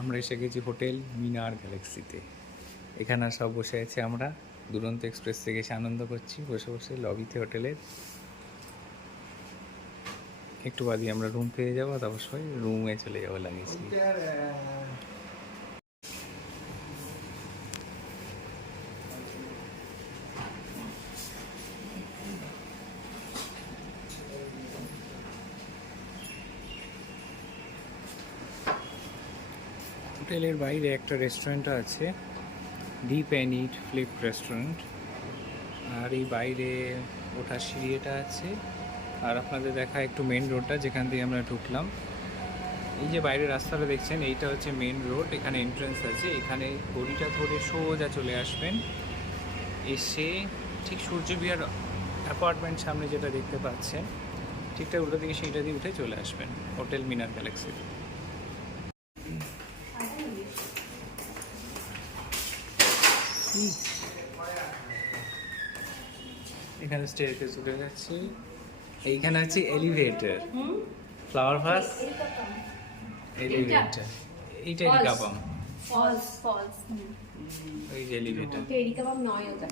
আমরা এসে গেছি হোটেল মিনার গ্যালাক্সিতে। এখানে সব বসে আছে, আমরা দুরন্ত এক্সপ্রেস থেকে এসে আনন্দ করছি বসে বসে লবিতে হোটেলের। একটু বাদে আমরা রুম পেয়ে যাবো, তারপর সবাই রুমে চলে যাবো লাগিয়েছি। হোটেলের বাইরে একটা রেস্টুরেন্ট আছে, dip and eat flip restaurant. আর এই বাইরে ওঠার সিঁড়িটা আছে। আর আপনাদের দেখা একটু মেন রোডটা যেখান দিয়ে আমরা ঢুকলাম। এই যে বাইরের রাস্তাটা দেখছেন, এইটা হচ্ছে মেন রোড। এখানে এন্ট্রান্স আছে, এখানে গড়িটা ধরে সোজা চলে আসবেন। এসে ঠিক সূর্য বিহার অ্যাপার্টমেন্ট সামনে যেটা দেখতে পাচ্ছেন, ঠিকঠাক উল্টো দিকে সেইটা দিয়ে উঠে চলে আসবেন হোটেল মিনার গ্যালাক্সি। এখানে স্টেয়ারকেস উঠে যাচ্ছে। এইখানে আছে এলিভেটর, ফ্লাওয়ার ভাস, এলিভেটর। এইটা এরিকাবাম, ফলস ওই যে এলিভেটর। এরিকাবাম নয় ওটা।